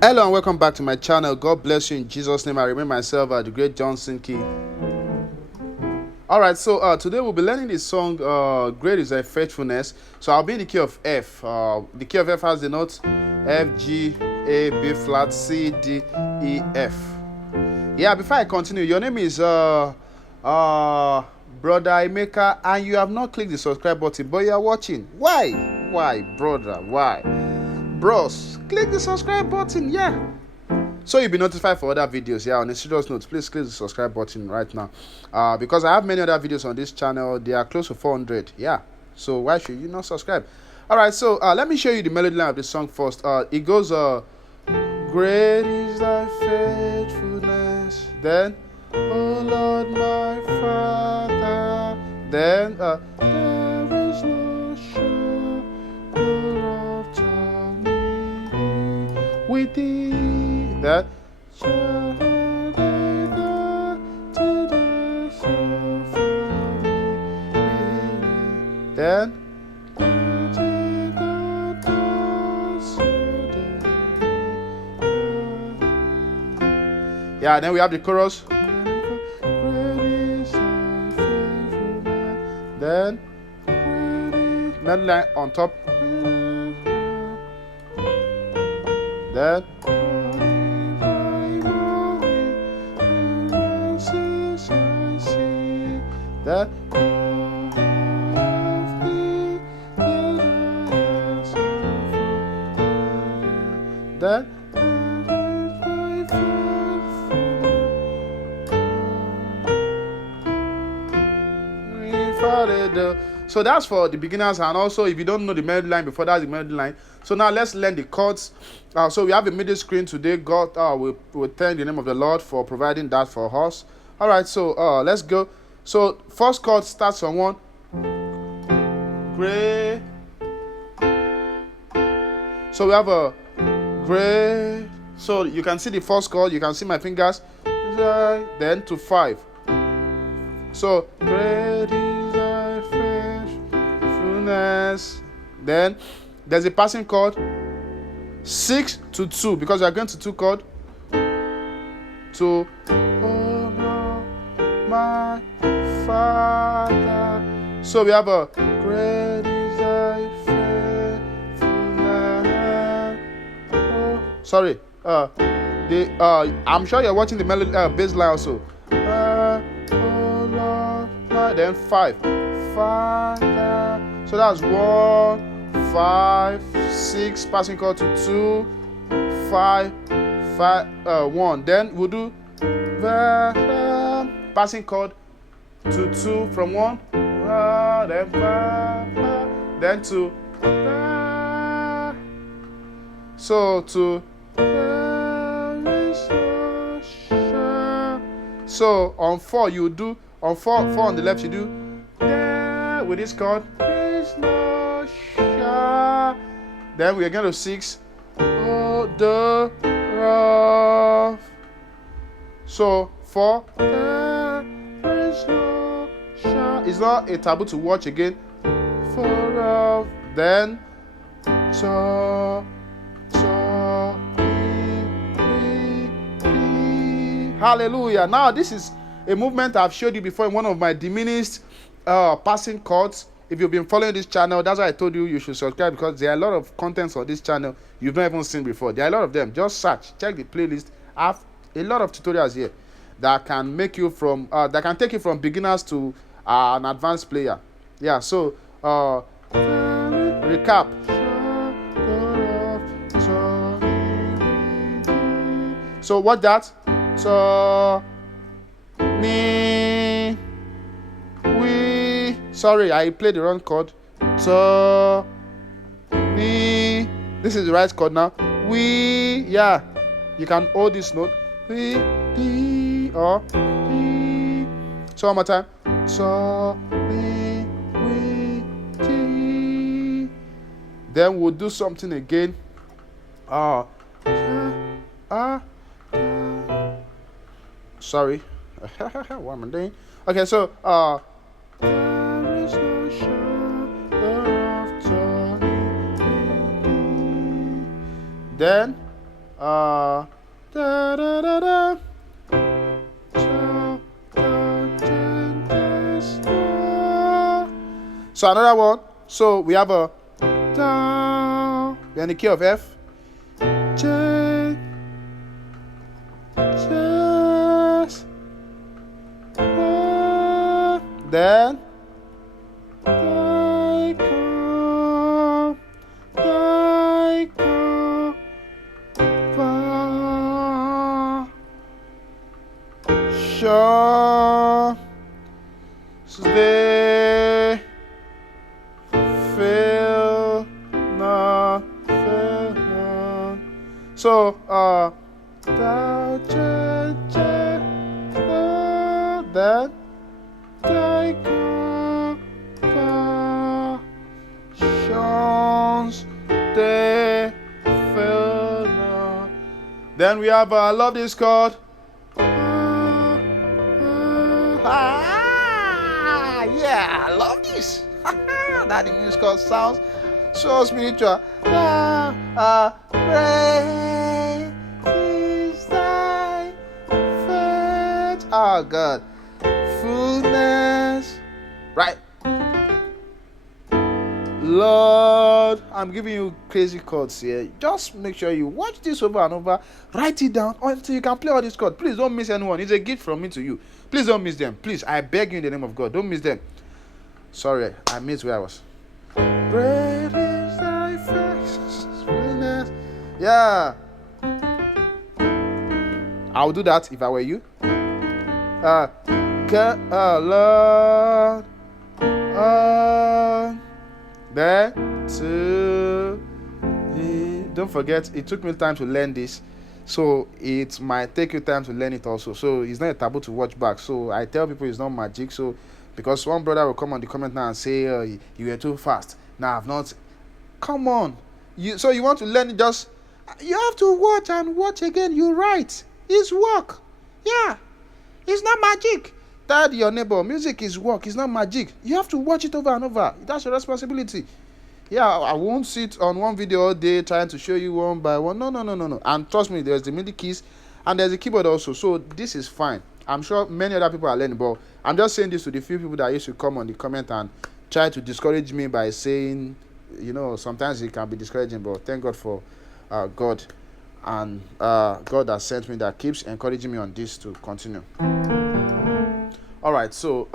Hello and welcome back to my channel. God bless you in Jesus' name. I remain myself, the great Johnsonkeyz. All right, so today we'll be learning the song "Great Is Thy Faithfulness." So I'll be in the key of F. The key of F has the notes F, G, A, B flat, C, D, E, F. Yeah, before I continue, your name is Brother Emeka, and you have not clicked the subscribe button, but you are watching. Why, brother? Why, bros? Click the subscribe button, yeah. So you'll be notified for other videos. Yeah, on a serious note, please click the subscribe button right now. Because I have many other videos on this channel. They are close to 400. Yeah. So why should you not subscribe? Alright, so let me show you the melody line of the song first. It goes great is thy faithfulness. Then, oh Lord my Father. Then there is no shadow of turning with thee. That then yeah, then we have the chorus. Then melody line on top. Then that that so that's for the beginners, and also if you don't know the melody line before, that's the melody line. So now let's learn the chords. So we have a middle screen today. God we thank the name of the Lord for providing that for us. All right, so let's go. So first chord starts on one. Great. So we have a great. So you can see the first chord. You can see my fingers. Then to 5. So great is thy faithfulness. Then there's a passing chord. 6 to 2 because we are going to 2 chord. To oh Lord, my Father. So we have a great is thy faithfulness. Oh, sorry. I'm sure you're watching the melody bass line also. Oh Lord, then 5. Father. So that's 1, 5, 6 passing chord to 2, 5, 1. Then we'll do passing chord to 2 from 1, then to so to so on 4 you do on 4 on the left you do with this chord. Then we're going to 6. Oh, the rough. So 4. It's not a taboo to watch again. For then so hallelujah. Now this is a movement I've showed you before in one of my diminished passing chords. If you've been following this channel, that's why I told you you should subscribe, because there are a lot of contents on this channel you've not even seen before. There are a lot of them. Just search, check the playlist. I have a lot of tutorials here that can make you from that can take you from beginners to an advanced player. Yeah, so recap. So what that? So me we sorry, I played the wrong chord. So me, this is the right chord now. We, yeah, you can hold this note. We, D, or D. So one more time. So me, we, D. Then we'll do something again. Sorry. What am I doing? Okay, so there is no shadow of turning. Then Da da da da. So another one. So we have a down. We're in the key of F. J. Just. Then. Sure. Stay. Fail. No. Fail. No. So, da, j, j, da, da, pa, chance, de, fail. No. Then we have, I love this chord. Yeah, I love this. That music chord sounds so spiritual. Great is thy faith. Oh God, fullness. Right, Lord, I'm giving you crazy chords here. Just make sure you watch this over and over. Write it down until you can play all these chords. Please don't miss anyone. It's a gift from me to you. Please don't miss them. Please, I beg you in the name of God, don't miss them. Sorry, I missed where I was. Great is thy faithfulness. Yeah. I'll do that if I were you. Lord. There. Two. Don't forget, it took me time to learn this. So it might take you time to learn it also. So it's not a taboo to watch back. So I tell people it's not magic. So because one brother will come on the comment now and say you were too fast. Now I've not. Come on. So you want to learn it, just you have to watch and watch again. You're right. It's work. Yeah. It's not magic. Tell your neighbor, music is work. It's not magic. You have to watch it over and over. That's your responsibility. Yeah, I won't sit on one video all day trying to show you one by one. No. And trust me, there's the MIDI keys and there's the keyboard also. So this is fine. I'm sure many other people are learning, but I'm just saying this to the few people that used to come on the comment and try to discourage me by saying, sometimes it can be discouraging, but thank God for God. And God has sent me that keeps encouraging me on this to continue. All right, so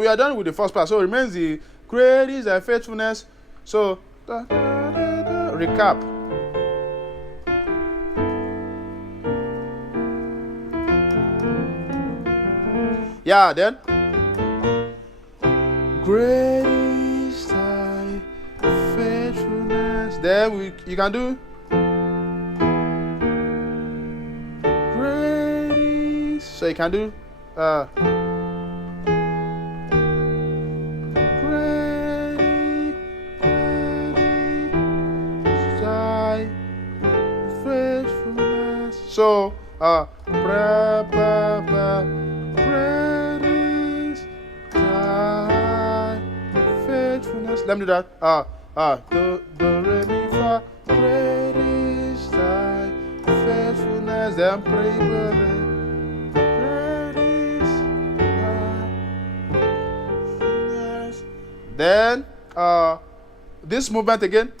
we are done with the first part. So it remains the great is thy faithfulness. So recap. Yeah, then great is thy faithfulness. Then you can do great is. So you can do so great is thy faithfulness. Let me do that. Do re mi fa. Great is thy faithfulness. Then pray. Great is thy faithfulness. Then this movement again.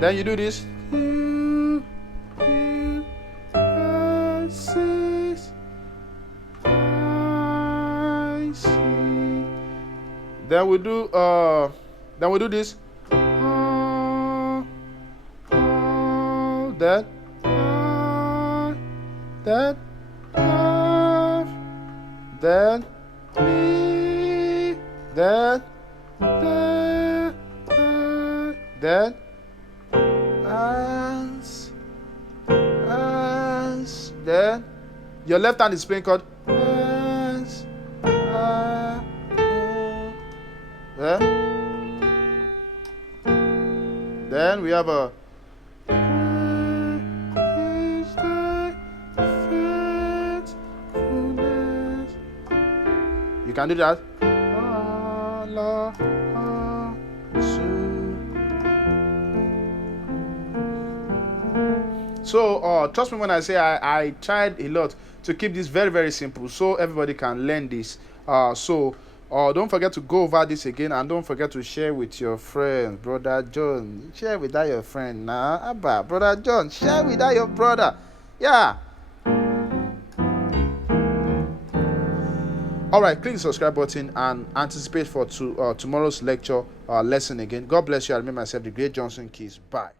Then you do this. 2, 6, I see. Then we do this. Then me. Then then your left hand is playing chord. Then we have a you can do that. So trust me when I say I tried a lot to keep this very, very simple so everybody can learn this. Don't forget to go over this again, and don't forget to share with your friends. Brother John, share with that your friend now. Abba, Brother John, share with that your brother. Yeah. Alright, click the subscribe button and anticipate for tomorrow's lecture lesson again. God bless you. I remain myself, the great Johnsonkeyz. Bye.